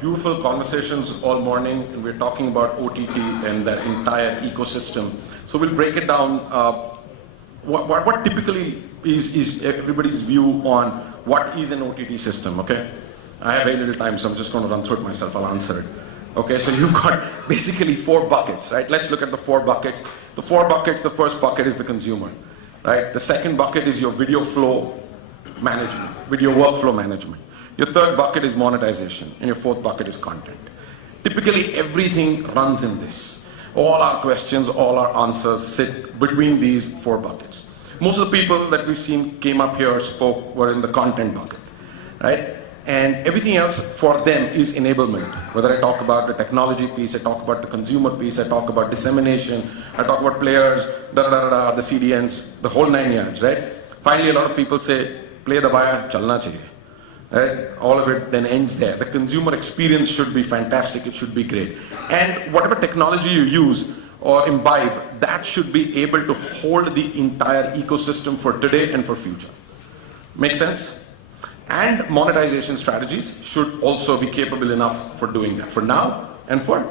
Beautiful conversations all morning, and we're talking about OTT and that entire ecosystem. So we'll break it down. What typically is everybody's view on what is an OTT system, okay? I have very little time, so I'm just going to run through it myself. I'll answer it. Okay, so you've got basically 4 buckets, right? Let's look at the 4 buckets. The 4 buckets, the first bucket is the consumer, right? The second bucket is your video flow management, video workflow management. Your third bucket is monetization, and your fourth bucket is content. Typically, everything runs in this. All our questions, all our answers sit between these 4 buckets. Most of the people that we've seen came up here, spoke, were in the content bucket, right? And everything else for them is enablement. Whether I talk about the technology piece, I talk about the consumer piece, I talk about dissemination, I talk about players, the CDNs, the whole 9 yards, right? Finally, a lot of people say, play the wire, chalna chahiye. Right? All of it then ends there. The consumer experience should be fantastic, it should be great. And whatever technology you use or imbibe, that should be able to hold the entire ecosystem for today and for future. Make sense? And monetization strategies should also be capable enough for doing that, for now and for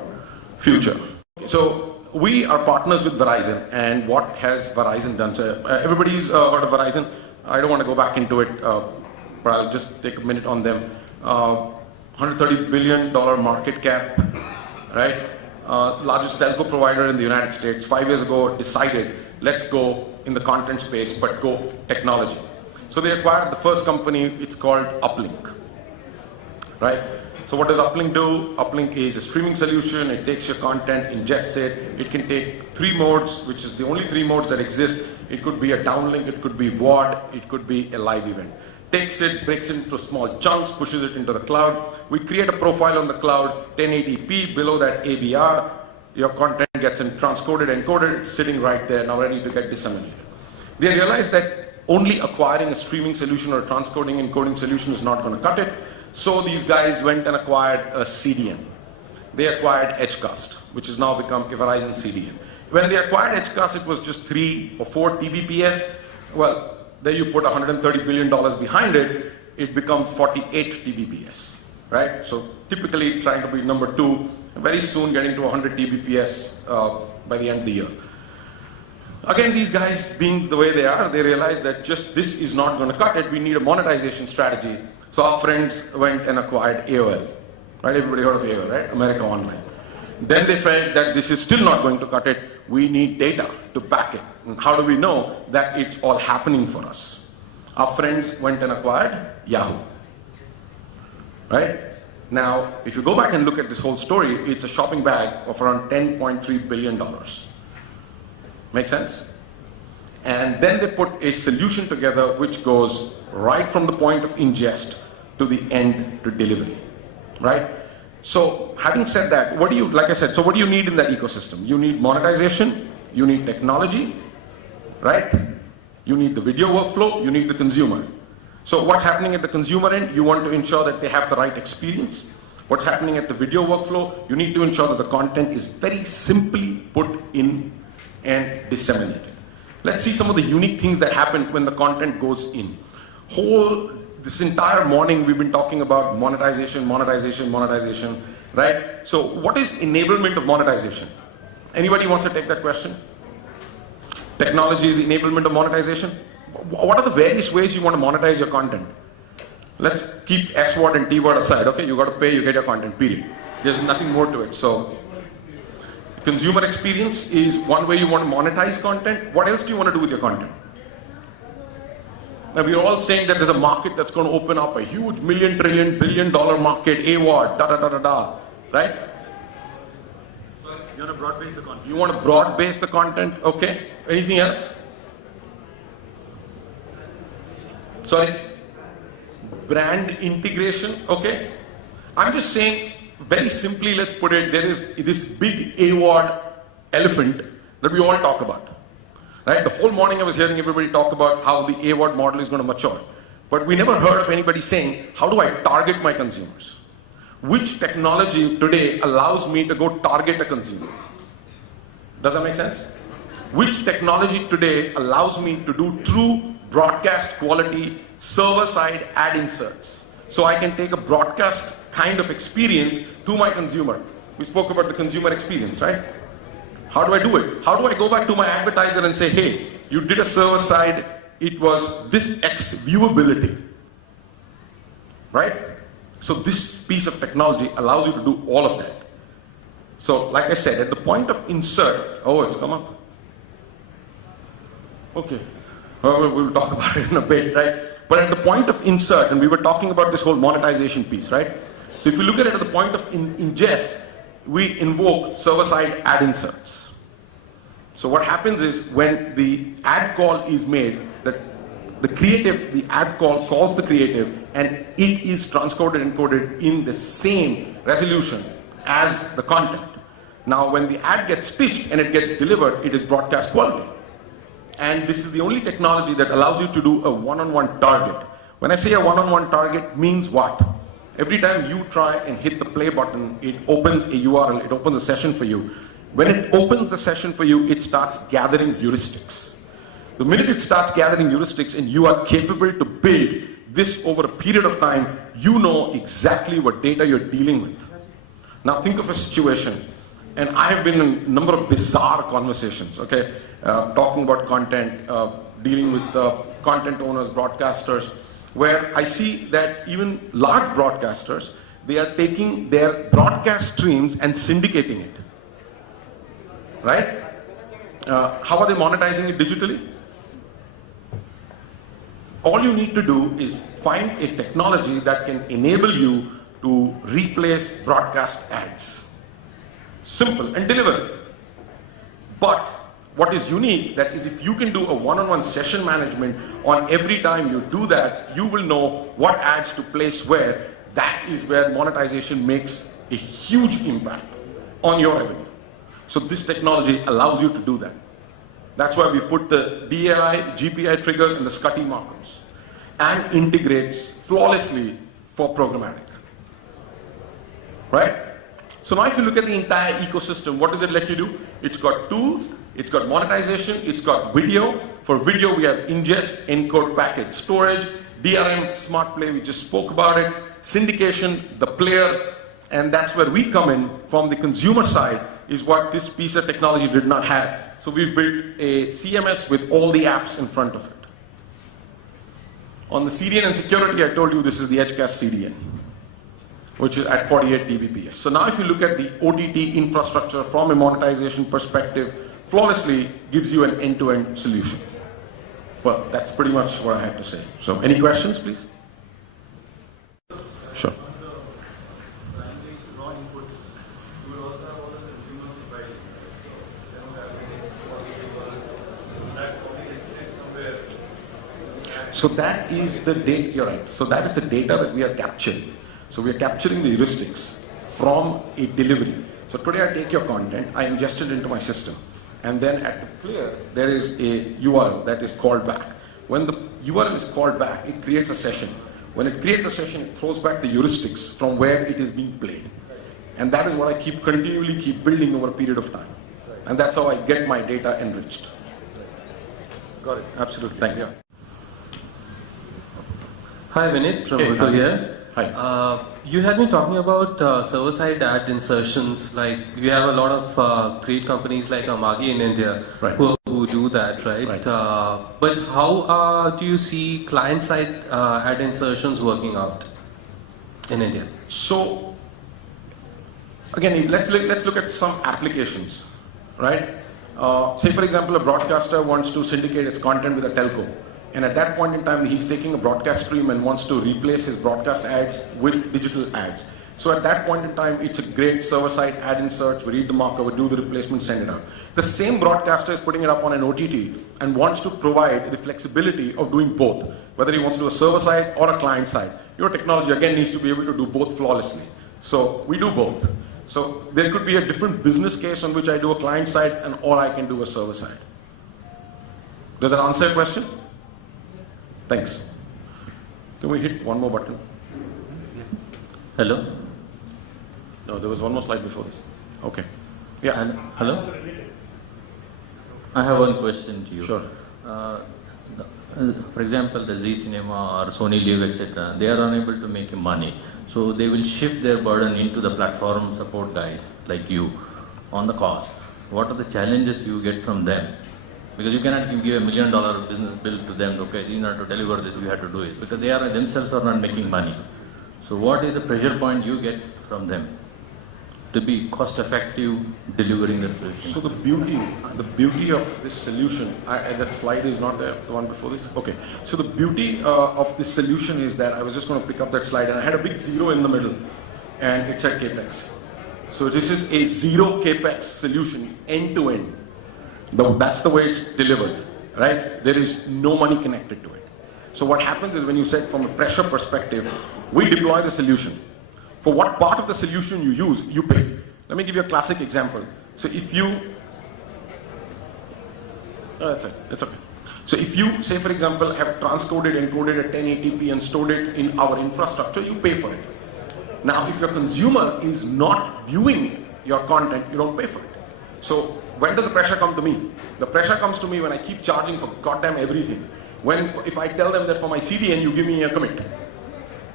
future. So we are partners with Verizon, and what has Verizon done? So everybody's heard of Verizon. I don't want to go back into it, but I'll just take a minute on them. $130 billion market cap, right? Largest telco provider in the United States. 5 years ago decided, let's go in the content space, but go technology. So they acquired the first company, it's called Uplink, right? So what does Uplink do? Uplink is a streaming solution. It takes your content, ingests it. It can take 3 modes, which is the only 3 modes that exist. It could be a downlink, it could be VOD, it could be a live event. Takes it, breaks it into small chunks, pushes it into the cloud. We create a profile on the cloud, 1080p, below that ABR. Your content gets transcoded, encoded, it's sitting right there, now ready to get disseminated. They realized that only acquiring a streaming solution or a transcoding, encoding solution is not going to cut it. So these guys went and acquired a CDN. They acquired Edgecast, which has now become a Verizon CDN. When they acquired Edgecast, it was just 3 or 4 Tbps. Well, there you put $130 billion behind it, it becomes 48 Tbps, right? So typically trying to be number 2, very soon getting to 100 Tbps by the end of the year. Again, these guys, being the way they are, they realize that just this is not going to cut it. We need a monetization strategy. So our friends went and acquired AOL, right? Everybody heard of AOL, right? America Online. Then they felt that this is still not going to cut it. We need data to back it. And how do we know that it's all happening for us? Our friends went and acquired Yahoo, right? Now, if you go back and look at this whole story, it's a shopping bag of around $10.3 billion. Make sense? And then they put a solution together which goes right from the point of ingest to the end to delivery, right? So having said that, what do you, like I said, so what do you need in that ecosystem? You need monetization, you need technology, right? You need the video workflow, you need the consumer. So what's happening at the consumer end? You want to ensure that they have the right experience. What's happening at the video workflow? You need to ensure that the content is very simply put in and disseminated. Let's see some of the unique things that happen when the content goes in. This entire morning we've been talking about monetization, right? So what is enablement of monetization? Anybody wants to take that question? Technology is the enablement of monetization? What are the various ways you want to monetize your content? Let's keep S word and T word aside, okay? You got to pay, you get your content, period. There's nothing more to it. So consumer experience is one way you want to monetize content. What else do you want to do with your content? Now we're all saying that there's a market that's going to open up, a huge $1 trillion, billion market, AWOD, right? You want to broad base the content. You want to broad base the content, okay. Anything else? Sorry? Brand integration, okay. I'm just saying, very simply, let's put it, there is this big AWOD elephant that we all talk about, right? The whole morning I was hearing everybody talk about how the AWOD model is going to mature. But we never heard of anybody saying, how do I target my consumers? Which technology today allows me to go target a consumer? Does that make sense? Which technology today allows me to do true broadcast quality server-side ad inserts? So I can take a broadcast kind of experience to my consumer. We spoke about the consumer experience, right? How do I do it? How do I go back to my advertiser and say, hey, you did a server side, it was this X viewability, right? So this piece of technology allows you to do all of that. So like I said, at the point of insert, oh, it's come up. Okay, well, we'll talk about it in a bit, right? But at the point of insert, and we were talking about this whole monetization piece, right? So if you look at it at the point of ingest, we invoke server-side ad inserts. So what happens is when the ad call is made, that the ad call calls the creative, and it is transcoded and encoded in the same resolution as the content. Now when the ad gets stitched and it gets delivered, it is broadcast quality. And this is the only technology that allows you to do a one-on-one target. When I say a one-on-one target, means what? Every time you try and hit the play button, it opens a URL, it opens a session for you. When it opens the session for you, it starts gathering heuristics. The minute it starts gathering heuristics and you are capable to build this over a period of time, you know exactly what data you're dealing with. Now think of a situation, and I have been in a number of bizarre conversations, okay? Talking about content, dealing with content owners, broadcasters, where I see that even large broadcasters, they are taking their broadcast streams and syndicating it, right? How are they monetizing it digitally? All you need to do is find a technology that can enable you to replace broadcast ads. Simple, and deliver it. But what is unique, that is if you can do a one-on-one session management on every time you do that, you will know what ads to place where. That is where monetization makes a huge impact on your revenue. So this technology allows you to do that. That's why we've put the DAI, GPI triggers and the SCTI markers, and integrates flawlessly for programmatic. Right? So now if you look at the entire ecosystem, what does it let you do? It's got tools, it's got monetization, it's got video. For video, we have ingest, encode, package, storage, DRM, smart play, we just spoke about it, syndication, the player, and that's where we come in from the consumer side, is what this piece of technology did not have. So we've built a CMS with all the apps in front of it. On the CDN and security, I told you this is the Edgecast CDN, which is at 48 Tbps. So now if you look at the OTT infrastructure from a monetization perspective, flawlessly gives you an end-to-end solution. Well, that's pretty much what I have to say. So any questions, please? Sure. So that is the data, you're right. So that is the data that we are capturing. So we are capturing the heuristics from a delivery. So today I take your content, I ingest it into my system. And then at the clear, there is a URL that is called back. When the URL is called back, it creates a session. When it creates a session, it throws back the heuristics from where it is being played. And that is what I continually keep building over a period of time. And that's how I get my data enriched. Got it. Absolutely. Thanks. Yeah. Hi, Vineet from Hey, Urdu hi. here. Hi. You had been talking about server-side ad insertions. Like we have a lot of great companies like Amagi in India Right. who do that, right? Right. But how do you see client-side ad insertions working out in India? So, again, let's look at some applications, right? Say, for example, a broadcaster wants to syndicate its content with a telco. And at that point in time, he's taking a broadcast stream and wants to replace his broadcast ads with digital ads. So at that point in time, it's a great server-side ad insert. We read the marker, we do the replacement, send it out. The same broadcaster is putting it up on an OTT and wants to provide the flexibility of doing both, whether he wants to do a server-side or a client-side. Your technology, again, needs to be able to do both flawlessly. So we do both. So there could be a different business case on which I do a client-side and or I can do a server-side. Does that answer your question? Thanks. Can we hit one more button? Hello? No, there was one more slide before this. Okay. Yeah. Hello? I have one question to you. Sure. For example, the Z Cinema or Sony Live, etc., they are unable to make money. So they will shift their burden into the platform support guys like you on the cost. What are the challenges you get from them? Because you cannot give $1 million business bill to them, okay, you have to deliver this, we have to do it. Because they are themselves are not making money. So what is the pressure point you get from them to be cost effective delivering the solution? So the beauty of this solution, that slide is not there, the one before this? Okay. So the beauty of this solution is that I was just going to pick up that slide and I had a big zero in the middle and it said CAPEX. So this is a zero CAPEX solution end to end. That's the way it's delivered, right? There is no money connected to it. So what happens is when you said from a pressure perspective, we deploy the solution. For what part of the solution you use, you pay. Let me give you a classic example. So if you, that's it, it's okay. So if you, say for example, have transcoded, encoded at 1080p and stored it in our infrastructure, you pay for it. Now, if your consumer is not viewing your content, you don't pay for it. So when does the pressure come to me? The pressure comes to me when I keep charging for goddamn everything. If I tell them that for my CDN, you give me a commit.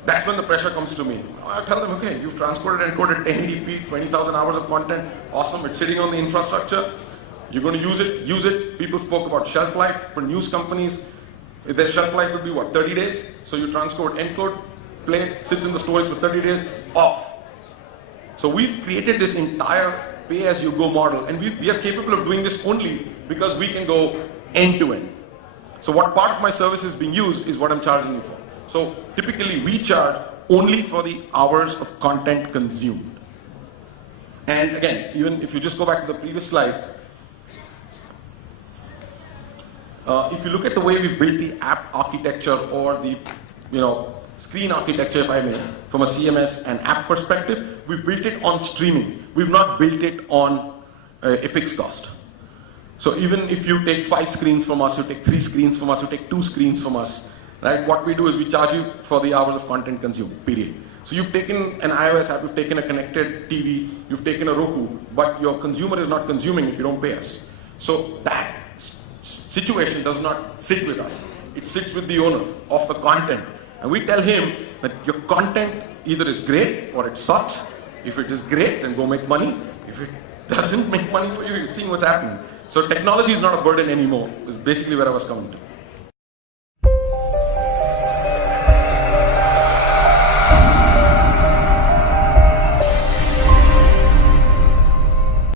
That's when the pressure comes to me. I tell them, okay, you've transcoded and encoded 1080p, 20,000 hours of content. Awesome, it's sitting on the infrastructure. You're going to use it. People spoke about shelf life for news companies. Their shelf life would be what, 30 days? So you transcode, encode, play, sits in the storage for 30 days, off. So we've created this entire pay-as-you-go model, and we are capable of doing this only because we can go end-to-end. So what part of my service is being used is what I'm charging you for. So typically we charge only for the hours of content consumed. And again, even if you just go back to the previous slide, if you look at the way we built the app architecture or the screen architecture, if I may, from a CMS and app perspective, we built it on streaming. We've not built it on a fixed cost. So even if you take 5 screens from us, you take 3 screens from us, you take 2 screens from us, right? What we do is we charge you for the hours of content consumed, period. So you've taken an iOS app, you've taken a connected TV, you've taken a Roku, but your consumer is not consuming it, you don't pay us. So that situation does not sit with us. It sits with the owner of the content. And we tell him that your content either is great or it sucks. If it is great, then go make money. If it doesn't make money for you, you're seeing what's happening. So technology is not a burden anymore, is basically where I was coming to.